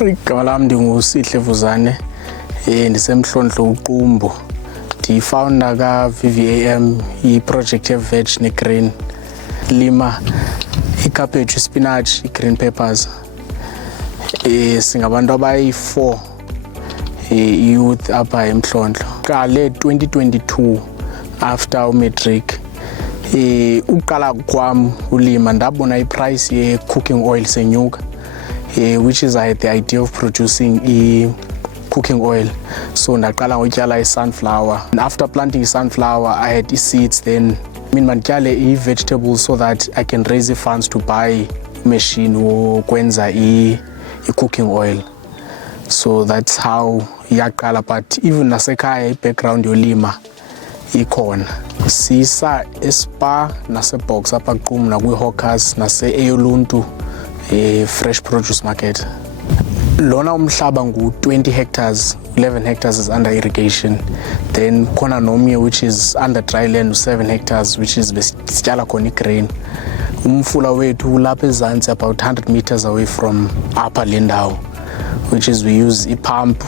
Igama lami ndinguSihle Vuzane, ndisemhlonhlo uQumbu. Ndi-founder ka-VVAM, i-project ye-veg ne-green. Lima ikhaphetshu, ispinach, i-green peppers. Singabantu abayi-4 youth apha eMhlonhlo. Qale 2022 after umatric. Uqala kwam ulima ndabona iprice ye-cooking oil senyuka. Which is I had the idea of producing cooking oil. So ndaqala ngotyala i-sunflower. And after planting sunflower, I had the seeds. Then mandityale vegetables so that I can raise the funds to buy machine wokwenza cooking oil. So that's how yaqala. But even nasekhaya i-background yolima ikhona. Sisa eSpar nasebox apha Qumbu nakwi-Hawkers nase-Eyoluntu fresh produce market. Lona umhlaba ngu-20 hectares, 11 hectares is under irrigation. Then khona nomnye which is under dry land, 7 hectares, which is besityala khona igrain. Umfula wethu ulapha ezantsi about 100 meters away from upper lendawo, which is we use i-pump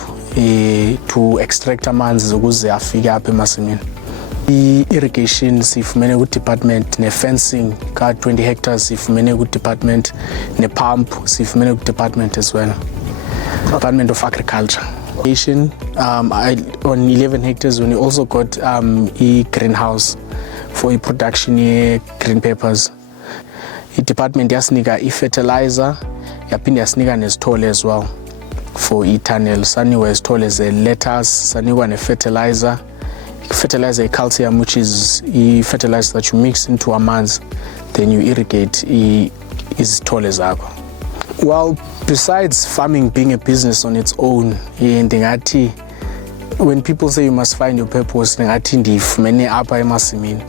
to extract amanzi ukuze afike apha emasimini. I-irrigation sifumene ku-department, ne-fencing ka-20 hectares sifumene ku-department, ne-pump sifumene ku-department as well, Department of Agriculture. On 11 hectares we also got i-greenhouse for i-production ye-green peppers. I-department yasinika i-fertilizer, yaphinde yasinika nesithole as well for i-tunnel. Sanikwa izithole ze-lettuce, sanikwa ne-fertilizer. Fertilizer calcium, which is fertilizer that you mix into amanzi, then you irrigate izithole zakho. Well, besides farming being a business on its own, ndingathi when people say you must find your purpose, ndingathi ndiyifumene apha emasimini.